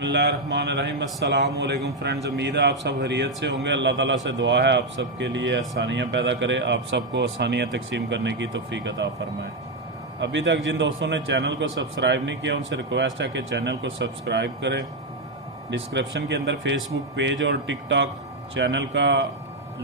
बिस्मिल्लाहिर्रहमानिर्रहीम। अस्सलाम वालेकुम फ्रेंड्स, उम्मीद है आप सब खैरियत से होंगे। अल्लाह ताला से दुआ है आप सब के लिए आसानियाँ पैदा करे, आप सबको आसानियाँ तकसीम करने की तौफीक अता फरमाए। अभी तक जिन दोस्तों ने चैनल को सब्सक्राइब नहीं किया उनसे रिक्वेस्ट है कि चैनल को सब्सक्राइब करें। डिस्क्रिप्शन के अंदर फेसबुक पेज और टिकटॉक चैनल का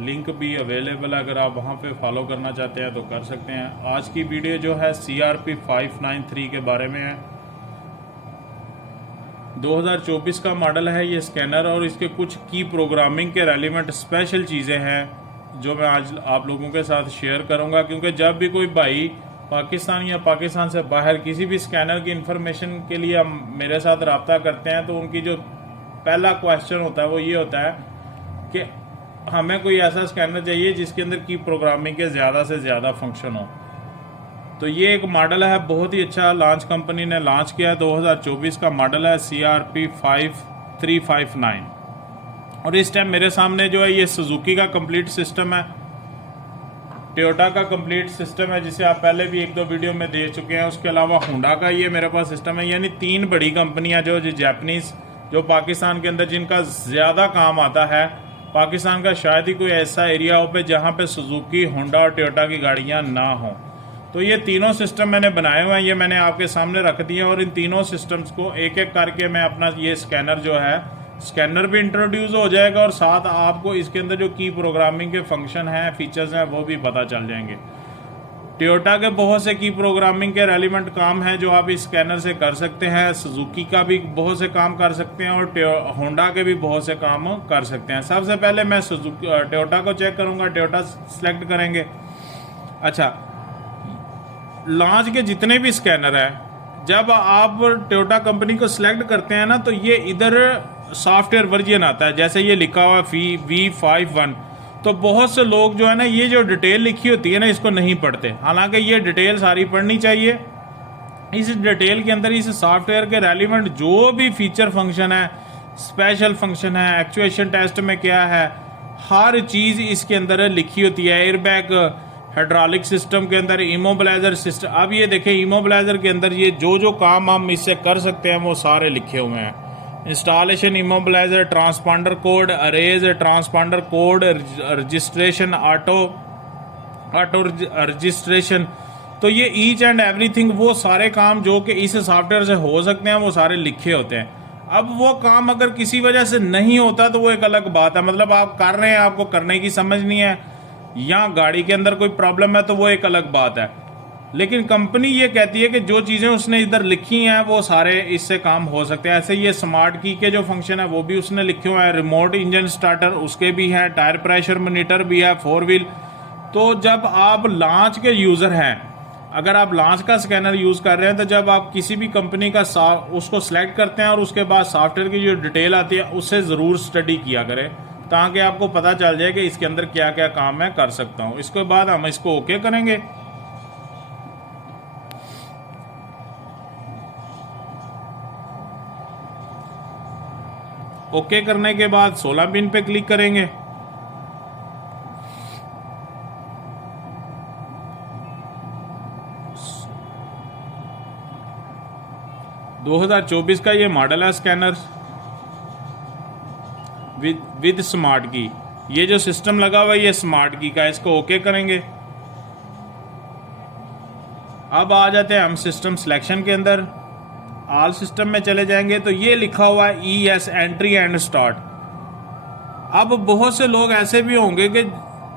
लिंक भी अवेलेबल है, अगर आप वहाँ पे फॉलो करना चाहते हैं तो कर सकते हैं। आज की वीडियो जो है CRP 593 के बारे में है। 2024 का मॉडल है ये स्कैनर, और इसके कुछ की प्रोग्रामिंग के रेलिवेंट स्पेशल चीज़ें हैं जो मैं आज आप लोगों के साथ शेयर करूंगा, क्योंकि जब भी कोई भाई पाकिस्तान या पाकिस्तान से बाहर किसी भी स्कैनर की इंफॉर्मेशन के लिए हम मेरे साथ रब्ता करते हैं तो उनकी जो पहला क्वेश्चन होता है वो ये होता है कि हमें कोई ऐसा स्कैनर चाहिए जिसके अंदर की प्रोग्रामिंग के ज़्यादा से ज़्यादा फंक्शन हो। तो ये एक मॉडल है, बहुत ही अच्छा लॉन्च कंपनी ने लॉन्च किया है। 2024 का मॉडल है CRP 5359, और इस टाइम मेरे सामने जो है ये सुजुकी का कंप्लीट सिस्टम है, टोयोटा का कंप्लीट सिस्टम है जिसे आप पहले भी एक दो वीडियो में देख चुके हैं। उसके अलावा होंडा का ये मेरे पास सिस्टम है। यानी तीन बड़ी कंपनियां जो जापानीज जो पाकिस्तान के अंदर जिनका ज़्यादा काम आता है। पाकिस्तान का शायद ही कोई ऐसा एरिया हो पे जहाँ पे सुजुकी, होंडा और टोयोटा की गाड़ियाँ ना हों। तो ये तीनों सिस्टम मैंने बनाए हुए हैं, ये मैंने आपके सामने रख दिए, और इन तीनों सिस्टम्स को एक एक करके मैं अपना ये स्कैनर जो है स्कैनर भी इंट्रोड्यूस हो जाएगा, और साथ आपको इसके अंदर जो की प्रोग्रामिंग के फंक्शन हैं, फीचर्स हैं, वो भी पता चल जाएंगे। टोयोटा के बहुत से की प्रोग्रामिंग के रेलिवेंट काम हैं जो आप इस स्कैनर से कर सकते हैं। सुजुकी का भी बहुत से काम कर सकते हैं, और होंडा के भी बहुत से काम कर सकते हैं। सबसे पहले मैं टोयोटा को चेक करूँगा, टोयोटा सेलेक्ट करेंगे। अच्छा, लॉन्च के जितने भी स्कैनर है, जब आप टोयोटा कंपनी को सिलेक्ट करते हैं ना, तो ये इधर सॉफ्टवेयर वर्जन आता है, जैसे ये लिखा हुआ V51। तो बहुत से लोग जो है ना, ये जो डिटेल लिखी होती है ना, इसको नहीं पढ़ते। हालांकि ये डिटेल सारी पढ़नी चाहिए। इस डिटेल के अंदर इस सॉफ्टवेयर के रेलिवेंट जो भी फीचर फंक्शन है, स्पेशल फंक्शन है, एक्चुएशन टेस्ट में क्या है, हर चीज़ इसके अंदर लिखी होती है। एयरबैग, हाइड्रोलिक सिस्टम के अंदर, इमोबिलाइजर सिस्टम। अब ये देखें, इमोबिलाइजर के अंदर ये जो जो काम हम इससे कर सकते हैं वो सारे लिखे हुए हैं। Installation, immobiliser, transponder code, arrays, transponder code, registration, auto registration. तो ये ईच एंड एवरीथिंग, वो सारे काम जो कि इस सॉफ्टवेयर से हो सकते हैं वो सारे लिखे होते हैं। अब वो काम अगर किसी वजह से नहीं होता तो वो एक अलग बात है। मतलब आप कर रहे हैं, आपको करने की समझ नहीं है, या गाड़ी के अंदर कोई प्रॉब्लम है, तो वो एक अलग बात है। लेकिन कंपनी ये कहती है कि जो चीज़ें उसने इधर लिखी हैं वो सारे इससे काम हो सकते हैं। ऐसे ये स्मार्ट की के जो फंक्शन है वो भी उसने लिखे हुए हैं। रिमोट इंजन स्टार्टर उसके भी हैं, टायर प्रेशर मॉनिटर भी है, 4 व्हील। तो जब आप लॉन्च के यूज़र हैं, अगर आप लॉन्च का स्कैनर यूज़ कर रहे हैं, तो जब आप किसी भी कंपनी का उसको सेलेक्ट करते हैं और उसके बाद सॉफ्टवेयर की जो डिटेल आती है उससे ज़रूर स्टडी किया करें, ताकि आपको पता चल जाए कि इसके अंदर क्या क्या काम मैं कर सकता हूं। इसके बाद हम इसको ओके करेंगे। ओके करने के बाद 16 पिन पे क्लिक करेंगे। (2024) का ये मॉडल है स्कैनर विद स्मार्ट की। ये जो सिस्टम लगा हुआ है ये स्मार्ट की का है। इसको ओके करेंगे। अब आ जाते हैं हम सिस्टम सिलेक्शन के अंदर, ऑल सिस्टम में चले जाएंगे। तो ये लिखा हुआ है ES एंट्री एंड स्टार्ट। अब बहुत से लोग ऐसे भी होंगे कि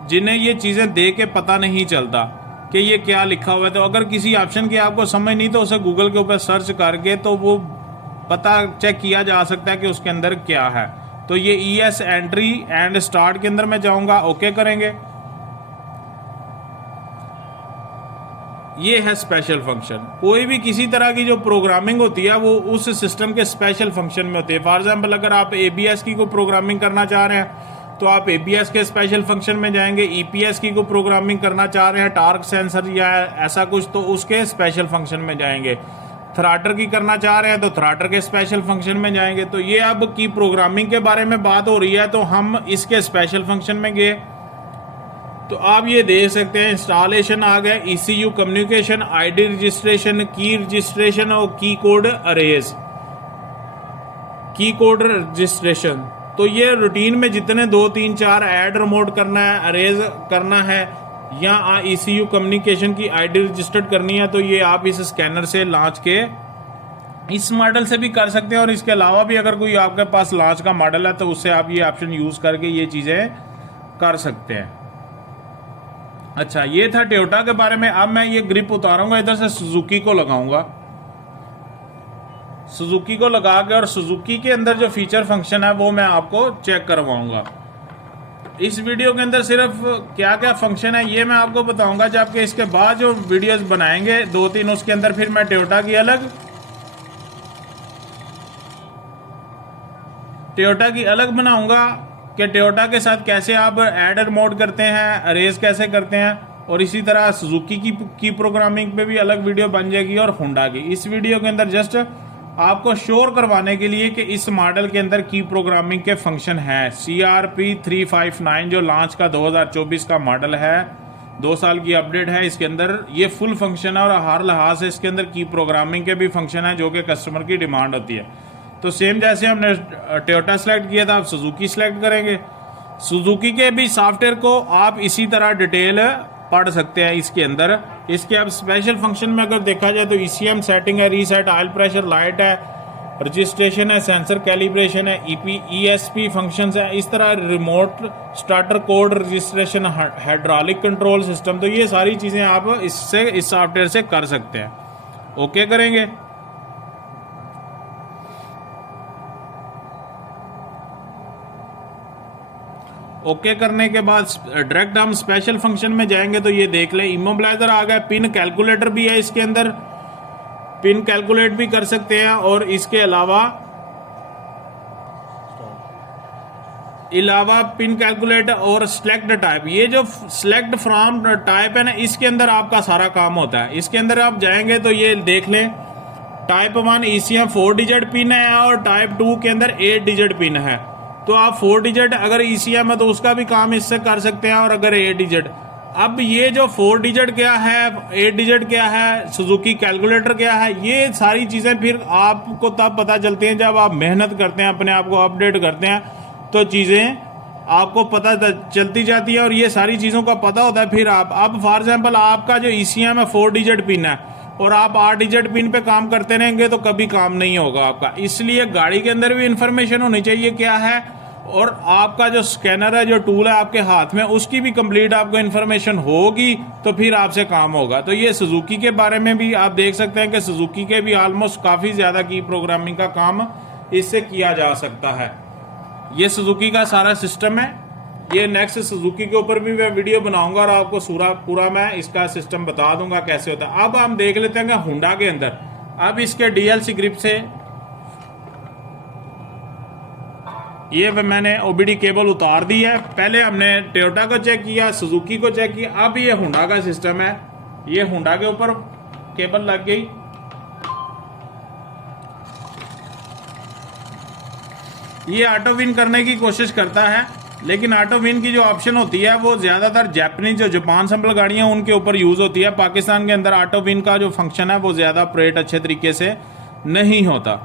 जिन्हें ये चीज़ें देख के पता नहीं चलता कि ये क्या लिखा हुआ है। तो अगर किसी ऑप्शन की आपको समझ नहीं, तो उसे गूगल के ऊपर सर्च करके तो वो पता चेक किया जा सकता है कि उसके अंदर क्या है। तो ये ES एंट्री एंड स्टार्ट के अंदर मैं जाऊंगा, ओके करेंगे। ये है स्पेशल फंक्शन। कोई भी किसी तरह की जो प्रोग्रामिंग होती है वो उस सिस्टम के स्पेशल फंक्शन में होती है। फॉर एग्जांपल, अगर आप ABS की को प्रोग्रामिंग करना चाह रहे हैं तो आप ABS के स्पेशल फंक्शन में जाएंगे। EPS की को प्रोग्रामिंग करना चाह रहे हैं, टार्क सेंसर या ऐसा कुछ, तो उसके स्पेशल फंक्शन में जाएंगे। थ्राटर की करना चाह रहे हैं तो थ्राटर के स्पेशल फंक्शन में जाएंगे। तो ये अब की प्रोग्रामिंग के बारे में बात हो रही है, तो हम इसके स्पेशल फंक्शन में गए। तो आप ये देख सकते हैं, इंस्टॉलेशन आ गया, ECU कम्युनिकेशन, ID रजिस्ट्रेशन, की रजिस्ट्रेशन और की कोड अरेज। की कोड रजिस्ट्रेशन, तो ये रूटीन में जितने 2 3 4 ऐड रिमोट करना है, अरेज करना है या ECU कम्युनिकेशन की आईडी रजिस्टर्ड करनी है, तो ये आप इस स्कैनर से लॉन्च के इस मॉडल से भी कर सकते हैं। और इसके अलावा भी अगर कोई आपके पास लॉन्च का मॉडल है तो उससे आप ये ऑप्शन यूज करके ये चीजें कर सकते हैं। अच्छा, ये था टोयोटा के बारे में। अब मैं ये ग्रिप उतारूंगा, इधर से सुजुकी को लगाऊंगा, सुजुकी को लगा के, और सुजुकी के अंदर जो फीचर फंक्शन है वो मैं आपको चेक करवाऊंगा। इस वीडियो के अंदर सिर्फ क्या क्या फंक्शन है ये मैं आपको बताऊंगा, जबकि इसके बाद जो वीडियोस बनाएंगे 2-3 उसके अंदर फिर मैं टोयोटा की अलग बनाऊंगा कि टोयोटा के साथ कैसे आप ऐड रिमोट करते हैं, अरेज कैसे करते हैं। और इसी तरह सुजुकी की प्रोग्रामिंग पे भी अलग वीडियो बन जाएगी और होंडा की। इस वीडियो के अंदर जस्ट आपको श्योर करवाने के लिए कि इस मॉडल के अंदर की प्रोग्रामिंग के फंक्शन है। CRP 359 जो लॉन्च का 2024 का मॉडल है, 2 साल की अपडेट है, इसके अंदर ये फुल फंक्शन है और हर लिहाज से इसके अंदर की प्रोग्रामिंग के भी फंक्शन है जो कि कस्टमर की डिमांड होती है। तो सेम जैसे हमने टोयोटा सेलेक्ट किया था, आप सुजुकी सेलेक्ट करेंगे। सुजुकी के भी सॉफ्टवेयर को आप इसी तरह डिटेल पढ़ सकते हैं इसके अंदर। इसके अब स्पेशल फंक्शन में अगर देखा जाए तो ECM सेटिंग है, रीसेट ऑयल प्रेशर लाइट है, रजिस्ट्रेशन है, सेंसर कैलिब्रेशन है, ESP फंक्शंस है, इस तरह remote starter code registration, hydraulic control system. तो ये सारी चीजें आप इससे इस सॉफ्टवेयर से कर सकते हैं। ओके करेंगे। ओके करने के बाद डायरेक्ट हम स्पेशल फंक्शन में जाएंगे तो ये देख लें, इमोबिलाइजर आ गया, पिन कैलकुलेटर भी है इसके अंदर, पिन कैलकुलेट भी कर सकते हैं। और इसके अलावा पिन कैलकुलेटर और सिलेक्ट टाइप, ये जो सिलेक्ट फ्रॉम टाइप है ना, इसके अंदर आपका सारा काम होता है। इसके अंदर आप जाएंगे तो ये देख लें, टाइप 1 ECM 4 डिजिट पिन है और टाइप 2 के अंदर 8 डिजिट पिन है। तो आप 4 डिजिट अगर ECM है तो उसका भी काम इससे कर सकते हैं, और अगर 8 डिजिट। अब ये जो 4 डिजिट क्या है, 8 डिजिट क्या है, सुजुकी कैलकुलेटर क्या है, ये सारी चीजें फिर आपको तब पता चलती हैं जब आप मेहनत करते हैं, अपने आप को अपडेट करते हैं, तो चीजें आपको पता चलती जाती है और ये सारी चीजों का पता होता है। फिर आप अब फॉर एग्जाम्पल आपका जो ECM है 4 डिजिट पिन है और आप 8 डिजिट पिन पे काम करते रहेंगे तो कभी काम नहीं होगा आपका। इसलिए गाड़ी के अंदर भी इंफॉर्मेशन होनी चाहिए क्या है, और आपका जो स्कैनर है, जो टूल है आपके हाथ में, उसकी भी कंप्लीट आपको इन्फॉर्मेशन होगी तो फिर आपसे काम होगा। तो ये सुजुकी के बारे में भी आप देख सकते हैं कि सुजुकी के भी ऑलमोस्ट काफी ज्यादा की प्रोग्रामिंग का काम इससे किया जा सकता है। ये सुजुकी का सारा सिस्टम है। ये नेक्स्ट सुजुकी के ऊपर भी मैं वीडियो बनाऊंगा और आपको पूरा मैं इसका सिस्टम बता दूंगा कैसे होता है। अब हम देख लेते हैं कि होंडा के अंदर, अब इसके DLC ग्रिप से ये मैंने OBD केबल उतार दी है। पहले हमने टोयोटा को चेक किया, सुजुकी को चेक किया, अब ये होंडा का सिस्टम है। ये होंडा के ऊपर केबल लग गई। ये ऑटो विन करने की कोशिश करता है, लेकिन ऑटो विन की जो ऑप्शन होती है वो ज्यादातर जापानीज जो जापान संबल गाड़ियां उनके ऊपर यूज होती है। पाकिस्तान के अंदर ऑटो विन का जो फंक्शन है वो ज्यादा ऑपरेट अच्छे तरीके से नहीं होता।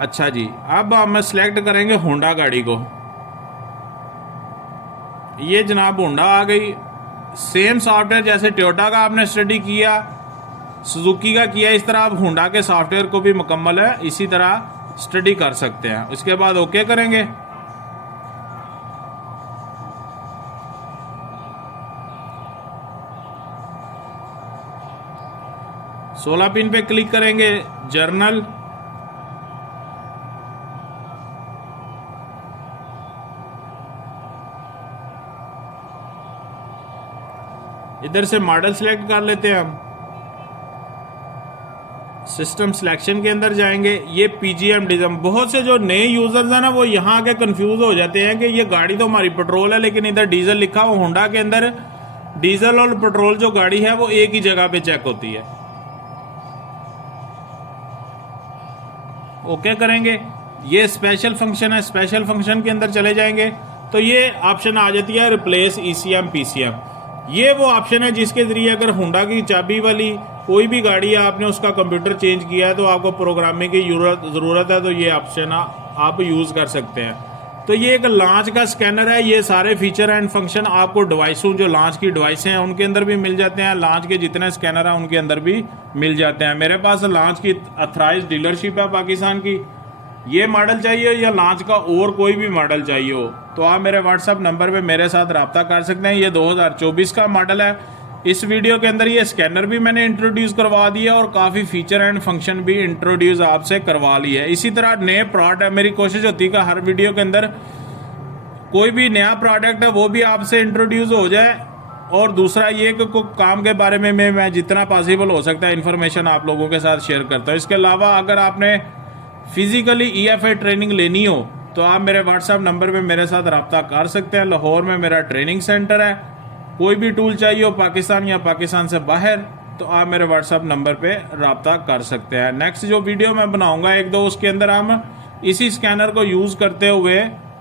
अच्छा जी, अब हम सिलेक्ट करेंगे होंडा गाड़ी को। ये जनाब होंडा आ गई। सेम सॉफ्टवेयर जैसे टोयोटा का आपने स्टडी किया, सुजुकी का किया, इस तरह आप होंडा के सॉफ्टवेयर को भी मुकम्मल है इसी तरह स्टडी कर सकते हैं। उसके बाद ओके करेंगे। सोलह पिन पे क्लिक करेंगे, जर्नल, इधर से मॉडल सिलेक्ट कर लेते हैं हम। सिस्टम सिलेक्शन के अंदर जाएंगे, ये PGM डीजल। बहुत से जो नए यूजर्स हैं ना वो यहाँ आके कंफ्यूज हो जाते हैं कि ये गाड़ी तो हमारी पेट्रोल है लेकिन इधर डीजल लिखा हुआ। होंडा के अंदर डीजल और पेट्रोल जो गाड़ी है वो एक ही जगह पे चेक होती है। ओके करेंगे। ये स्पेशल फंक्शन है, स्पेशल फंक्शन के अंदर चले जाएंगे तो ये ऑप्शन आ जाती है रिप्लेस ECM PCM। ये वो ऑप्शन है जिसके जरिए अगर होंडा की चाबी वाली कोई भी गाड़ी है, आपने उसका कंप्यूटर चेंज किया है तो आपको प्रोग्रामिंग की जरूरत है तो ये ऑप्शन आप यूज़ कर सकते हैं। तो ये एक लॉन्च का स्कैनर है। ये सारे फीचर एंड फंक्शन आपको डिवाइसों, जो लॉन्च की डिवाइसें हैं उनके अंदर भी मिल जाते हैं, लॉन्च के जितने स्कैनर हैं उनके अंदर भी मिल जाते हैं। मेरे पास लॉन्च की अथराइज डीलरशिप है पाकिस्तान की। ये मॉडल चाहिए या लॉन्च का और कोई भी मॉडल चाहिए हो तो आप मेरे व्हाट्सअप नंबर पे मेरे साथ रब्ता कर सकते हैं। ये 2024 का मॉडल है। इस वीडियो के अंदर ये स्कैनर भी मैंने इंट्रोड्यूस करवा दिया और काफ़ी फीचर एंड फंक्शन भी इंट्रोड्यूस आपसे करवा लिया है। इसी तरह नए प्रोडक्ट, मेरी कोशिश होती है कि हर वीडियो के अंदर कोई भी नया प्रोडक्ट है वो भी आपसे इंट्रोड्यूस हो जाए। और दूसरा ये कि काम के बारे में मैं जितना पॉसिबल हो सकता है इन्फॉर्मेशन आप लोगों के साथ शेयर करता हूँ। इसके अलावा अगर आपने फिजिकली EFI ट्रेनिंग लेनी हो तो आप मेरे व्हाट्सएप नंबर पे मेरे साथ रब्ता कर सकते हैं। लाहौर में मेरा ट्रेनिंग सेंटर है। कोई भी टूल चाहिए हो पाकिस्तान या पाकिस्तान से बाहर तो आप मेरे व्हाट्सएप नंबर पे रब्ता कर सकते हैं। नेक्स्ट जो वीडियो मैं बनाऊंगा एक दो, उसके अंदर हम इसी स्कैनर को यूज़ करते हुए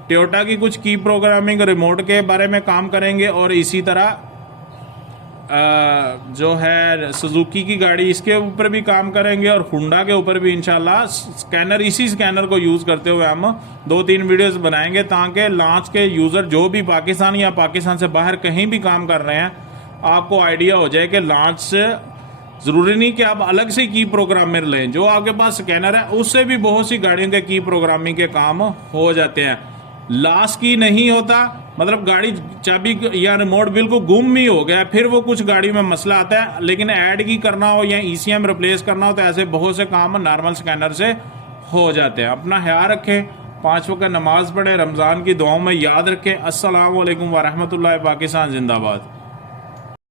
टोयोटा की कुछ की प्रोग्रामिंग रिमोट के बारे में काम करेंगे और इसी तरह जो है सुजुकी की गाड़ी, इसके ऊपर भी काम करेंगे और हुंडा के ऊपर भी इंशाल्लाह स्कैनर, इसी स्कैनर को यूज़ करते हुए हम 2-3 वीडियोस बनाएंगे ताकि लॉन्च के यूज़र जो भी पाकिस्तान या पाकिस्तान से बाहर कहीं भी काम कर रहे हैं आपको आइडिया हो जाए कि लॉन्च से ज़रूरी नहीं कि आप अलग से की प्रोग्रामर लें, जो आपके पास स्कैनर है उससे भी बहुत सी गाड़ियों के की प्रोग्रामिंग के काम हो जाते हैं। लॉस की नहीं होता, मतलब गाड़ी चाबी या रिमोट बिल्कुल गुम ही हो गया, फिर वो कुछ गाड़ी में मसला आता है। लेकिन ऐड की करना हो या ECM रिप्लेस करना हो तो ऐसे बहुत से काम नॉर्मल स्कैनर से हो जाते हैं। अपना ख्याल रखें, 5 वक्त नमाज पढ़ें, रमज़ान की दुआओं में याद रखें। अस्सलाम वालेकुम व रहमतुल्लाहि। पाकिस्तान जिंदाबाद।